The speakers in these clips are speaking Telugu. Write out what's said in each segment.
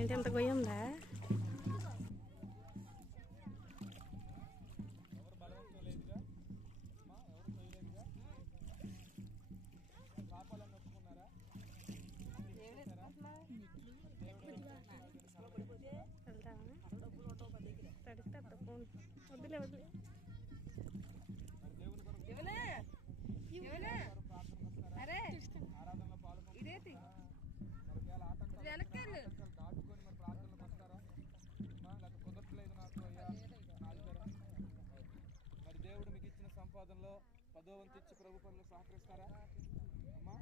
ఏంటి ఎంత గొయ్యి ఉందా? ఎవరు బలవంతం లేదుగా, ఎవరు చేయలేదుగా, పాపాలను ఒప్పుకున్నారా? తడిస్తే ఫోన్ వద్దులే వదిలే. దేవుని కొరకు ఆరాధనలో పాల్గొంటారా? దాటుకొని మరి ప్రార్థనలకు వస్తారా? లేకపోతే కుదరట్లేదు నాకు అయ్యా ఆదివారం. మరి దేవుడు మీకు ఇచ్చిన సంపాదనలో 10వ వంతు ఇచ్చి ప్రభు పనులు సహకరిస్తారా అమ్మా?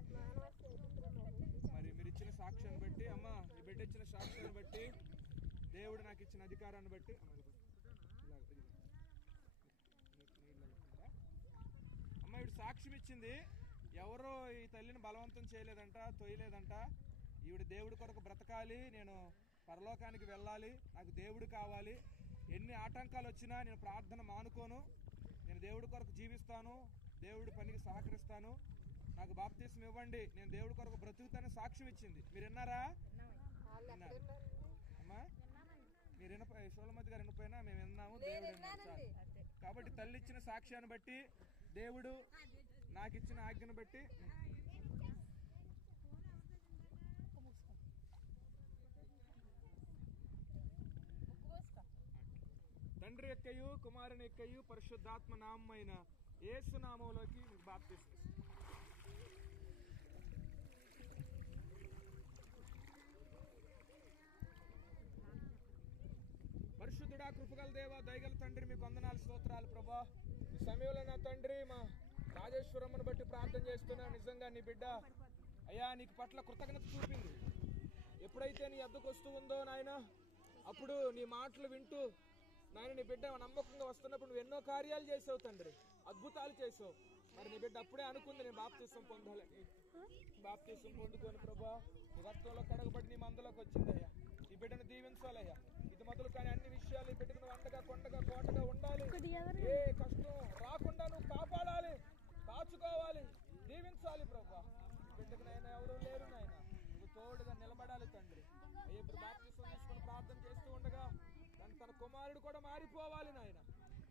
మరి మీరు ఇచ్చిన సాక్ష్యాన్ని బట్టి అమ్మా, ఈ బిడ్డ ఇచ్చిన సాక్ష్యాన్ని బట్టి, దేవుడు నాకు ఇచ్చిన అధికారాన్ని బట్టి అమ్మ ఈవిడ సాక్ష్యం ఇచ్చింది. ఎవరో ఈ తల్లిని బలవంతం చేయలేదంట, తొయ్యలేదంట. ఈవిడ దేవుడి కొరకు బ్రతకాలి, నేను పరలోకానికి వెళ్ళాలి, నాకు దేవుడు కావాలి, ఎన్ని ఆటంకాలు వచ్చినా నేను ప్రార్థన మానుకోను, నేను దేవుడి కొరకు జీవిస్తాను, దేవుడి పనికి సహకరిస్తాను, నాకు బాప్తీసం ఇవ్వండి, నేను దేవుడి కొరకు బ్రతుకుతానని సాక్ష్యం ఇచ్చింది. మీరు విన్నారా? అమ్మా మీరు సోలమతి గారు వినపోయినా మేము విన్నాము, దేవుడు విన్నాడు. కాబట్టి తల్లి ఇచ్చిన సాక్ష్యాన్ని బట్టి, దేవుడు నాకు ఇచ్చిన ఆజ్ఞను బట్టి తండ్రి యొక్కయు కుమారుని యొక్కయు పరిశుద్ధాత్మ నామమైన యేసు నామములోకి మీకు బాప్తిసం. పరిశుద్ధుడా, కృపగల దేవ, దయగల తండ్రి, మీకు వందనాలు, స్తోత్రాలు ప్రభా. ఈ సమయంలో నా తండ్రి మా రాజేశ్వరమ్మను బట్టి ప్రార్థన చేస్తున్నా. నిజంగా నీ బిడ్డ అయ్యా నీకు పట్ల కృతజ్ఞత చూపింది. ఎప్పుడైతే నీ వద్దకు వస్తూ ఉందో నాయన, అప్పుడు నీ మాటలు వింటూ నాయన నీ బిడ్డ నమ్మకంగా వస్తున్నప్పుడు నువ్వు ఎన్నో కార్యాలు చేసావు తండ్రి, అద్భుతాలు చేసావు. మరి నీ బిడ్డ అప్పుడే అనుకుంది నేను బాప్తీసం పొందాలని. బాప్తీసం పొందుకొని ప్రభా నీ రక్తంలో కడగబడి నీ మందులోకి వచ్చిందయ్యా. ఈ బిడ్డను దీవించాలయ్యా. ఇది మొదలు కానీ అన్ని విషయాలు ఈ బిడ్డకు నువ్వు అండగా కొండగా కోటగా ఉండాలి. ఏ కష్టం రాకుండా నువ్వు కాపాడాలి, కాచుకోవాలి, దీవించాలి ప్రభా. ఈ బిడ్డకు నాయన ఎవరూ లేరు నాయన, నువ్వు తోడుగా నిలబడాలి తండ్రి. అయ్యా ఇప్పుడు బాప్తీసం తీసుకొని ప్రార్థన చేస్తూ ఉండగా తన కుమారుడు కూడా మారిపోవాలి నాయన.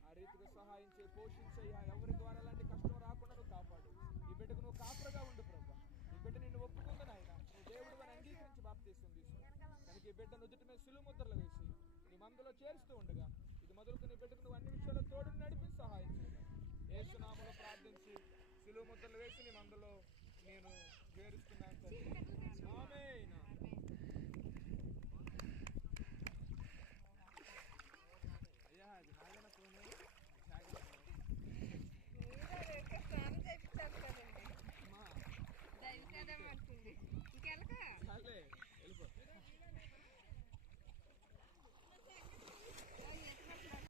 ఆ రీతిగా సహాయం చేయి, పోషించయ్యా. ఎవరి ద్వారా అలాంటి కష్టం రాకుండా నువ్వు కాపాడు. ఈ బిడ్డకు నువ్వు కాపరగా ఉండు ప్రభా. ఈ బిడ్డ నిన్ను ఒప్పుకుంది నాయన, నువ్వు దేవుడు అని అంగీకరించి బాప్తీసం తీసుకుని దానికి ఈ బిడ్డ నుదుటి మీద సిలువ ముద్రలు వేసి నీ మందులో చేరుస్తూ ఉండగా ఇది మొదలుకు నీ బిడ్డకు నువ్వు అన్ని విషయాల్లో తోడు నడిపి సహాయం చేయాలి. యేసు నామములో ప్రార్థించి సిలువ ముద్రలు వేసి నీ మందులో నేను చేరుస్తున్నాను తండ్రి. ఆమేన్.